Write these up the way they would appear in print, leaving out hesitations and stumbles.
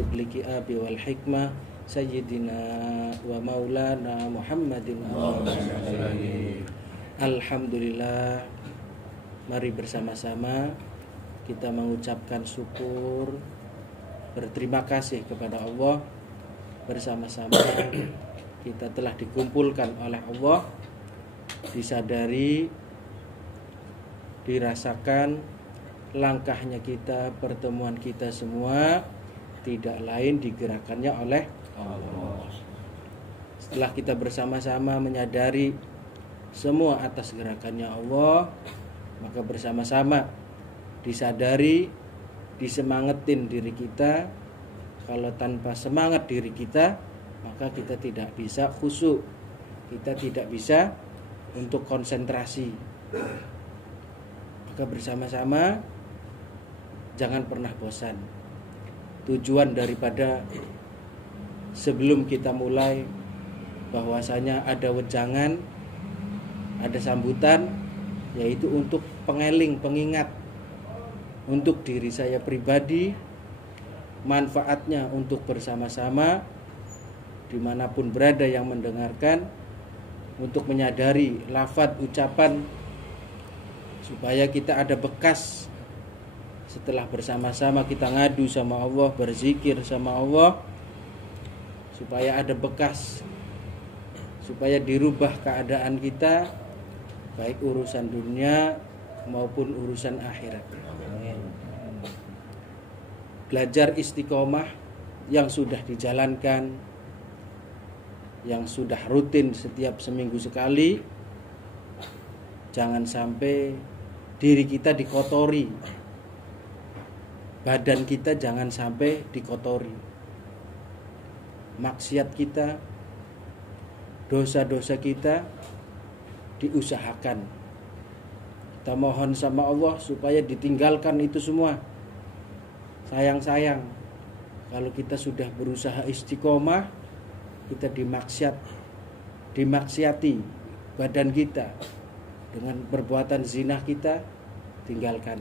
sibliki abi wal hikmah sayyidina wa maulana Muhammadin. Alhamdulillah, mari bersama-sama kita mengucapkan syukur, berterima kasih kepada Allah. Bersama-sama kita telah dikumpulkan oleh Allah, disadari, dirasakan langkahnya kita, pertemuan kita semua tidak lain digerakkannya oleh Allah. Setelah kita bersama-sama menyadari semua atas gerakannya Allah, maka bersama-sama disadari, disemangatin diri kita. Kalau tanpa semangat diri kita, maka kita tidak bisa khusyuk, kita tidak bisa untuk konsentrasi. Maka bersama-sama jangan pernah bosan. Tujuan daripada sebelum kita mulai, bahwasanya ada wejangan, ada sambutan, yaitu untuk pengeling, pengingat untuk diri saya pribadi, manfaatnya untuk bersama-sama dimanapun berada yang mendengarkan, untuk menyadari lafaz ucapan, supaya kita ada bekas setelah bersama-sama kita ngadu sama Allah, berzikir sama Allah, supaya ada bekas, supaya dirubah keadaan kita, baik urusan dunia maupun urusan akhirat. Belajar istiqomah yang sudah dijalankan, yang sudah rutin setiap seminggu sekali, jangan sampai diri kita dikotori, badan kita jangan sampai dikotori. Maksiat kita, dosa-dosa kita diusahakan. Kita mohon sama Allah supaya ditinggalkan itu semua. Sayang-sayang kalau kita sudah berusaha istiqomah, kita dimaksiati badan kita dengan perbuatan zina, kita tinggalkan.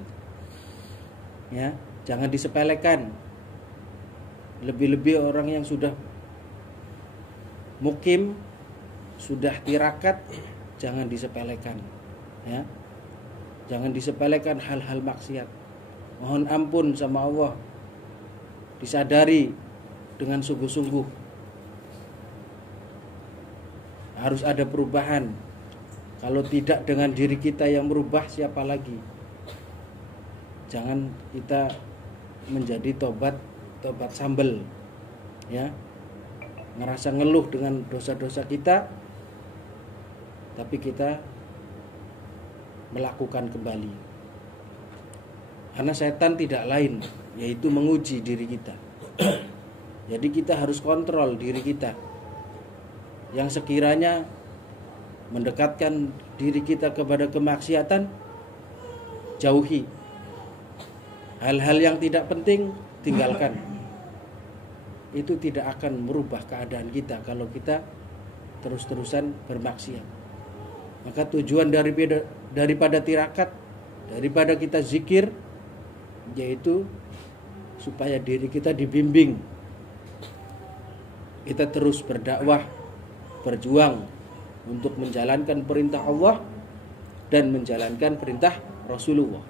Ya, jangan disepelekan. Lebih-lebih orang yang sudah mukim, sudah tirakat, jangan disepelekan. Ya, jangan disepelekan hal-hal maksiat. Mohon ampun sama Allah, disadari dengan sungguh-sungguh. Harus ada perubahan. Kalau tidak dengan diri kita yang merubah, siapa lagi? Jangan kita menjadi tobat sambel, ya, ngerasa ngeluh dengan dosa-dosa kita, tapi kita melakukan kembali. Karena setan tidak lain, yaitu menguji diri kita. Jadi kita harus kontrol diri kita. Yang sekiranya mendekatkan diri kita kepada kemaksiatan, jauhi. Hal-hal yang tidak penting, tinggalkan. Itu tidak akan merubah keadaan kita kalau kita terus-terusan bermaksiat. Maka tujuan daripada tirakat, daripada kita zikir, yaitu supaya diri kita dibimbing. Kita terus berdakwah, berjuang untuk menjalankan perintah Allah dan menjalankan perintah Rasulullah,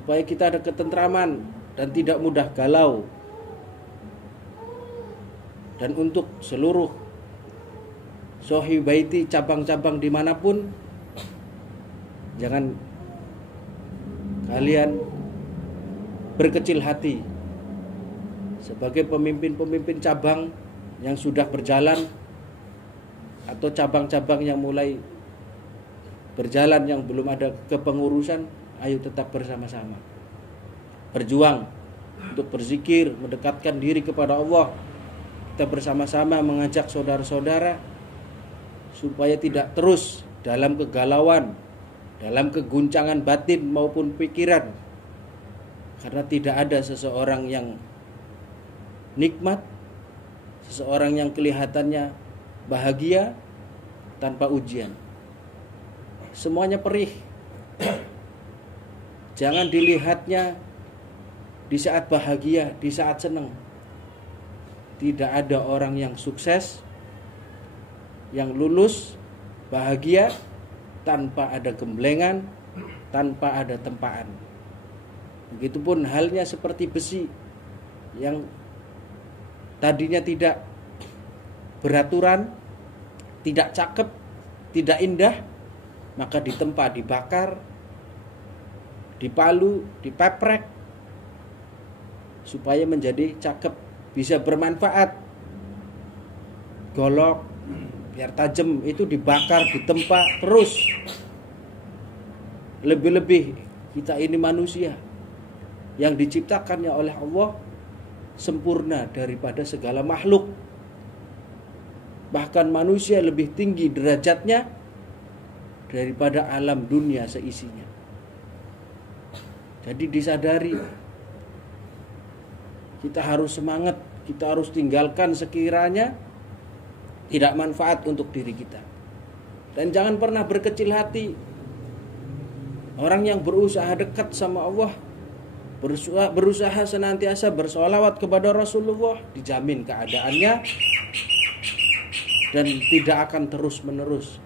supaya kita ada ketentraman dan tidak mudah galau. Dan untuk seluruh sohi baiti, cabang-cabang dimanapun, jangan kalian berkecil hati. Sebagai pemimpin-pemimpin cabang yang sudah berjalan, atau cabang-cabang yang mulai berjalan yang belum ada kepengurusan, ayo tetap bersama-sama berjuang untuk berzikir, mendekatkan diri kepada Allah. Kita bersama-sama mengajak saudara-saudara supaya tidak terus dalam kegalauan, dalam keguncangan batin maupun pikiran. Karena tidak ada seseorang yang nikmat, seseorang yang kelihatannya bahagia tanpa ujian. Semuanya perih. Jangan dilihatnya di saat bahagia, di saat senang. Tidak ada orang yang sukses, yang lulus, bahagia, tanpa ada gemblengan, tanpa ada tempaan. Begitupun halnya seperti besi yang tadinya tidak beraturan, tidak cakep, tidak indah, maka ditempa, dibakar, dipalu, dipeprek, supaya menjadi cakep, bisa bermanfaat. Golok biar tajam, itu dibakar, ditempa terus. Lebih-lebih kita ini manusia yang diciptakannya oleh Allah sempurna daripada segala makhluk. Bahkan manusia lebih tinggi derajatnya daripada alam dunia seisinya. Jadi disadari, kita harus semangat, kita harus tinggalkan sekiranya tidak manfaat untuk diri kita. Dan jangan pernah berkecil hati. Orang yang berusaha dekat sama Allah, berusaha senantiasa bersolawat kepada Rasulullah, dijamin keadaannya dan tidak akan terus-menerus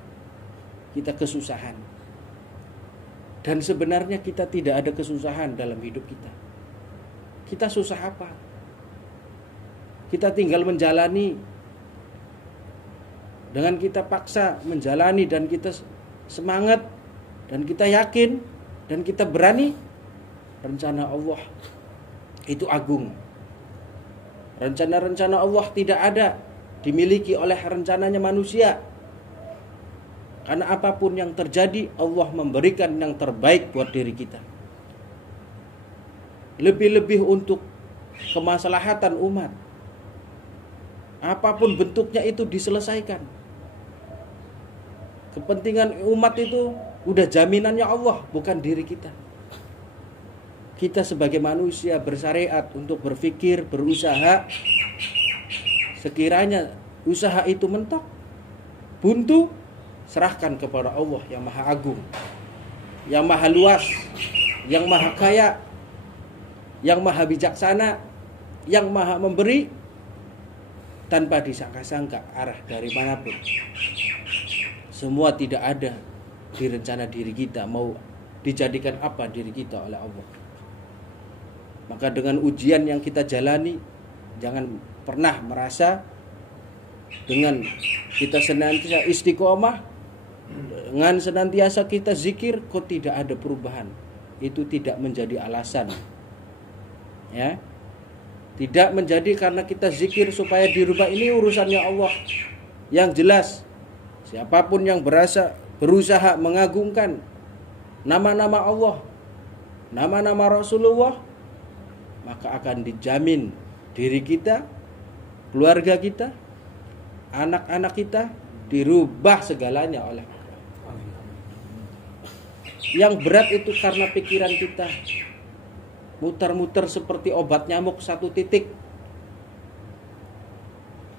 kita kesusahan. Dan sebenarnya kita tidak ada kesusahan dalam hidup kita. Kita susah apa? Kita tinggal menjalani. Dengan kita paksa menjalani dan kita semangat dan kita yakin dan kita berani, rencana Allah itu agung. Rencana-rencana Allah tidak ada dimiliki oleh rencananya manusia. Karena apapun yang terjadi, Allah memberikan yang terbaik buat diri kita. Lebih-lebih untuk kemaslahatan umat. Apapun bentuknya itu diselesaikan. Kepentingan umat itu udah jaminannya Allah, bukan diri kita. Kita sebagai manusia bersyariat untuk berpikir, berusaha. Sekiranya usaha itu mentok, buntu, serahkan kepada Allah yang maha agung, yang maha luas, yang maha kaya, yang maha bijaksana, yang maha memberi, tanpa disangka-sangka arah dari manapun. Semua tidak ada di rencana diri kita, mau dijadikan apa diri kita oleh Allah. Maka dengan ujian yang kita jalani, jangan pernah merasa dengan kita senantiasa istiqomah, dengan senantiasa kita zikir kok tidak ada perubahan. Itu tidak menjadi alasan. Ya. Tidak menjadi karena kita zikir supaya dirubah, ini urusannya Allah. Yang jelas, siapapun yang berusaha mengagungkan nama-nama Allah, nama-nama Rasulullah, maka akan dijamin diri kita, keluarga kita, anak-anak kita dirubah segalanya oleh Allah. Yang berat itu karena pikiran kita muter-muter seperti obat nyamuk satu titik,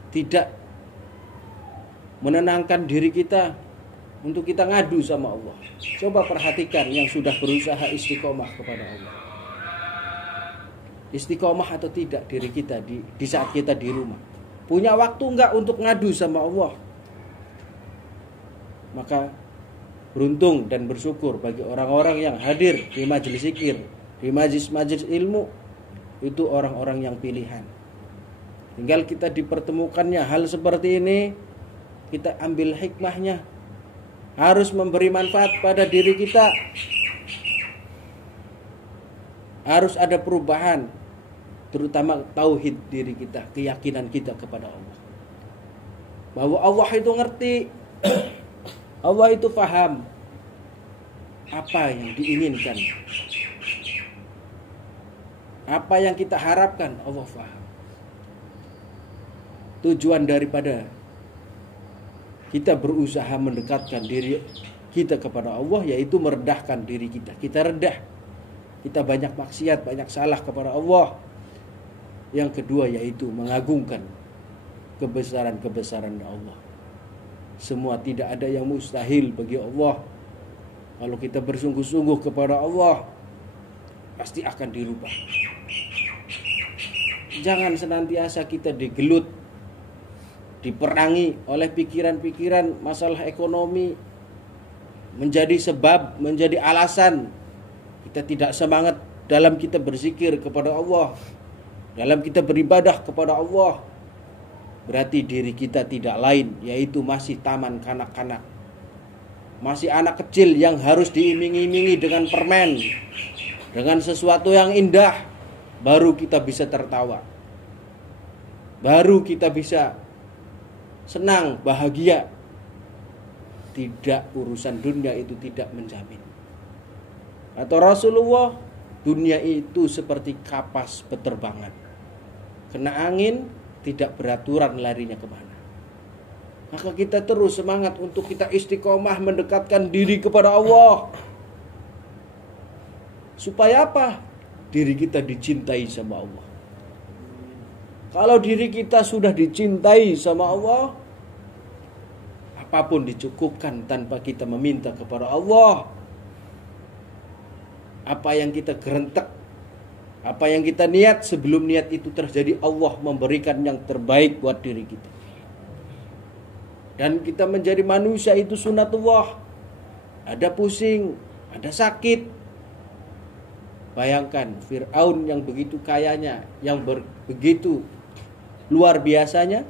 tidak menenangkan diri kita untuk kita ngadu sama Allah. Coba perhatikan yang sudah berusaha istiqomah kepada Allah. Istiqomah atau tidak diri kita di saat kita di rumah. Punya waktu enggak untuk ngadu sama Allah? Maka beruntung dan bersyukur bagi orang-orang yang hadir di majelis zikir, di majelis ilmu. Itu orang-orang yang pilihan. Tinggal kita dipertemukannya hal seperti ini, kita ambil hikmahnya. Harus memberi manfaat pada diri kita. Harus ada perubahan, terutama tauhid diri kita, keyakinan kita kepada Allah. Bahwa Allah itu ngerti, Allah itu paham apa yang diinginkan, apa yang kita harapkan, Allah paham. Tujuan daripada kita berusaha mendekatkan diri kita kepada Allah yaitu merendahkan diri kita. Kita rendah, kita banyak maksiat, banyak salah kepada Allah. Yang kedua yaitu mengagungkan kebesaran-kebesaran Allah. Semua tidak ada yang mustahil bagi Allah. Kalau kita bersungguh-sungguh kepada Allah, pasti akan dirubah. Jangan senantiasa kita digelut, diperangi oleh pikiran-pikiran masalah ekonomi, menjadi sebab, menjadi alasan kita tidak semangat dalam kita berzikir kepada Allah, dalam kita beribadah kepada Allah. Berarti diri kita tidak lain, yaitu masih taman kanak-kanak, masih anak kecil yang harus diiming-imingi dengan permen, dengan sesuatu yang indah, baru kita bisa tertawa, baru kita bisa senang, bahagia. Tidak, urusan dunia itu tidak menjamin. Atau Rasulullah, dunia itu seperti kapas beterbangan, kena angin tidak beraturan larinya kemana. Maka kita terus semangat untuk kita istiqomah mendekatkan diri kepada Allah. Supaya apa? Diri kita dicintai sama Allah. Kalau diri kita sudah dicintai sama Allah, apapun dicukupkan tanpa kita meminta kepada Allah. Apa yang kita gerentak, apa yang kita niat, sebelum niat itu terjadi, Allah memberikan yang terbaik buat diri kita. Dan kita menjadi manusia itu sunatullah. Ada pusing, ada sakit. Bayangkan Fir'aun yang begitu kayanya, yang begitu luar biasanya,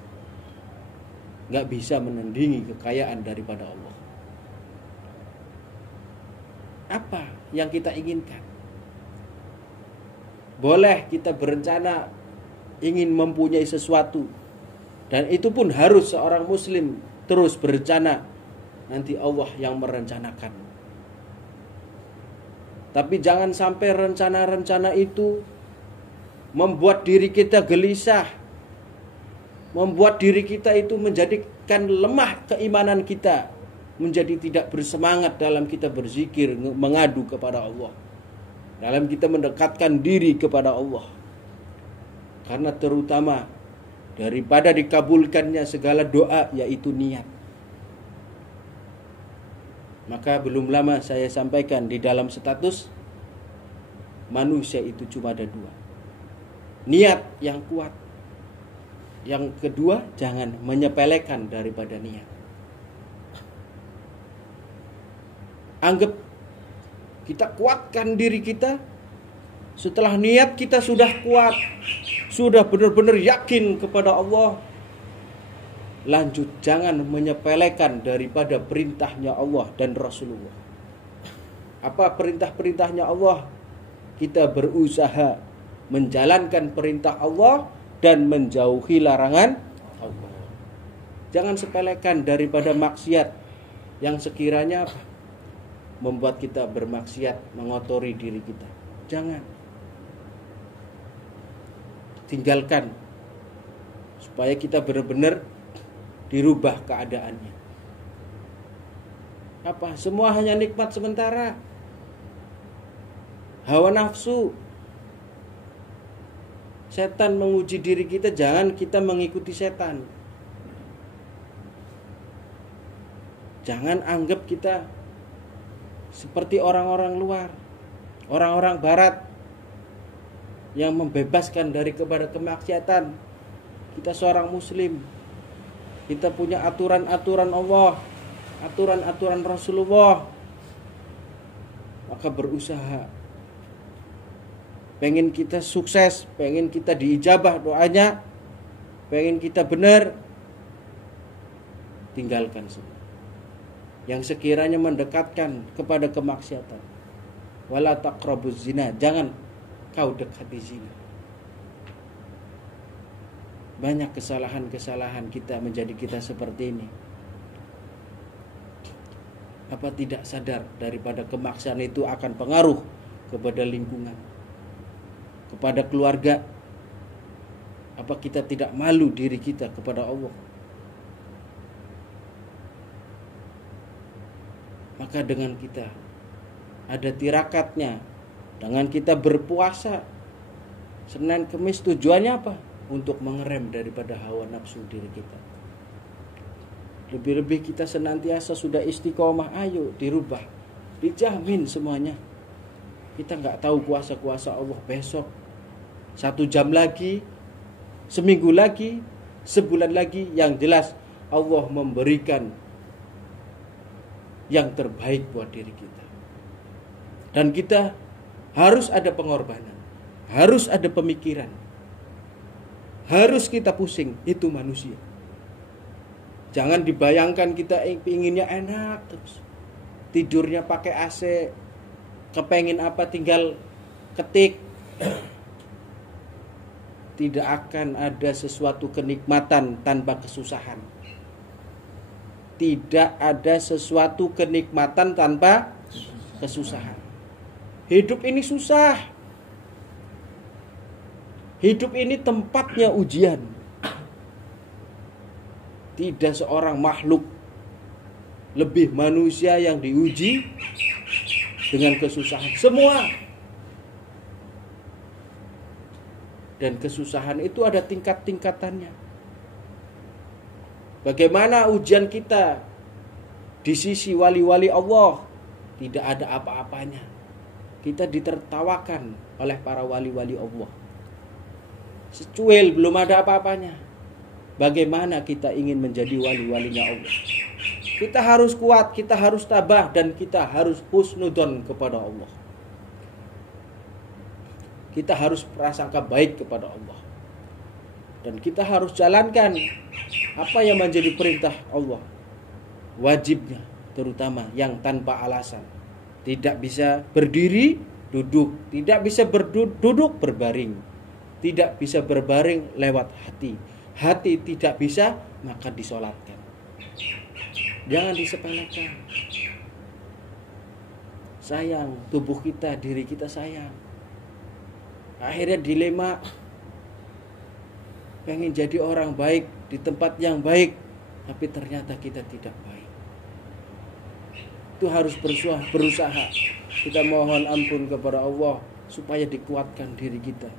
gak bisa menandingi kekayaan daripada Allah. Apa yang kita inginkan? Boleh kita berencana ingin mempunyai sesuatu, dan itu pun harus seorang muslim terus berencana. Nanti Allah yang merencanakan. Tapi jangan sampai rencana-rencana itu membuat diri kita gelisah, membuat diri kita itu menjadikan lemah keimanan kita, menjadi tidak bersemangat dalam kita berzikir, mengadu kepada Allah, dalam kita mendekatkan diri kepada Allah. Karena terutama daripada dikabulkannya segala doa, yaitu niat. Maka belum lama saya sampaikan di dalam status, manusia itu cuma ada dua. Niat yang kuat. Yang kedua, jangan menyepelekan daripada niat. Anggap kita kuatkan diri kita. Setelah niat kita sudah kuat, sudah benar-benar yakin kepada Allah, lanjut jangan menyepelekan daripada perintahnya Allah dan Rasulullah. Apa perintah-perintahnya Allah? Kita berusaha menjalankan perintah Allah dan menjauhi larangan Allah. Jangan sepelekan daripada maksiat yang sekiranya apa? Membuat kita bermaksiat, mengotori diri kita. Jangan. Tinggalkan supaya kita benar-benar dirubah keadaannya. Apa? Semua hanya nikmat sementara. Hawa nafsu. Setan menguji diri kita, jangan kita mengikuti setan. Jangan anggap kita seperti orang-orang luar, orang-orang barat yang membebaskan dari kepada kemaksiatan. Kita seorang muslim, kita punya aturan-aturan Allah, aturan-aturan Rasulullah. Maka berusaha. Pengen kita sukses, pengen kita diijabah doanya, pengen kita benar, tinggalkan semua yang sekiranya mendekatkan kepada kemaksiatan. Wala taqrabuz zina, jangan kau dekati zina. Banyak kesalahan-kesalahan kita menjadi kita seperti ini. Apa tidak sadar daripada kemaksiatan itu akan pengaruh kepada lingkungan, kepada keluarga? Apa kita tidak malu diri kita kepada Allah? Maka dengan kita ada tirakatnya, dengan kita berpuasa Senin Kemis, tujuannya apa? Untuk mengerem daripada hawa nafsu diri kita. Lebih-lebih kita senantiasa sudah istiqomah, ayo dirubah, dijamin semuanya. Kita nggak tahu kuasa-kuasa Allah besok. 1 jam lagi seminggu lagi, sebulan lagi, yang jelas Allah memberikan yang terbaik buat diri kita. Dan kita harus ada pengorbanan, harus ada pemikiran, harus kita pusing, itu manusia. Jangan dibayangkan kita inginnya enak terus, tidurnya pakai AC, kepengin apa tinggal ketik. Tidak akan ada sesuatu kenikmatan tanpa kesusahan. Tidak ada sesuatu kenikmatan tanpa kesusahan. Hidup ini susah. Hidup ini tempatnya ujian. Tidak seorang makhluk lebih manusia yang diuji dengan kesusahan. Semua. Dan kesusahan itu ada tingkat-tingkatannya. Bagaimana ujian kita di sisi wali-wali Allah? Tidak ada apa-apanya. Kita ditertawakan oleh para wali-wali Allah. Secuil, belum ada apa-apanya. Bagaimana kita ingin menjadi wali-walinya Allah? Kita harus kuat, kita harus tabah, dan kita harus husnudon kepada Allah. Kita harus prasangka baik kepada Allah. Dan kita harus jalankan apa yang menjadi perintah Allah. Wajibnya, terutama yang tanpa alasan. Tidak bisa berdiri, duduk. Tidak bisa duduk, berbaring. Tidak bisa berbaring lewat hati. Hati tidak bisa, maka disolatkan. Jangan disepelekan. Sayang, tubuh kita, diri kita sayang. Akhirnya dilema, pengen jadi orang baik di tempat yang baik, tapi ternyata kita tidak baik. Itu harus berusaha. Kita mohon ampun kepada Allah supaya dikuatkan diri kita,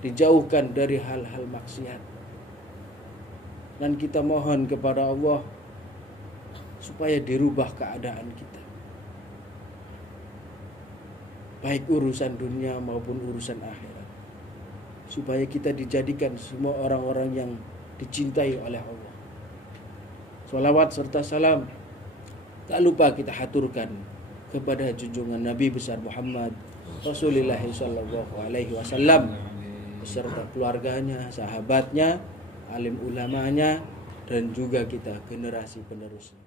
dijauhkan dari hal-hal maksiat. Dan kita mohon kepada Allah supaya dirubah keadaan kita, baik urusan dunia maupun urusan akhirat, supaya kita dijadikan semua orang-orang yang dicintai oleh Allah. Salawat serta salam tak lupa kita haturkan kepada junjungan Nabi besar Muhammad Rasulullah sallallahu alaihi wasallam beserta keluarganya, sahabatnya, alim ulamanya, dan juga kita generasi penerusnya.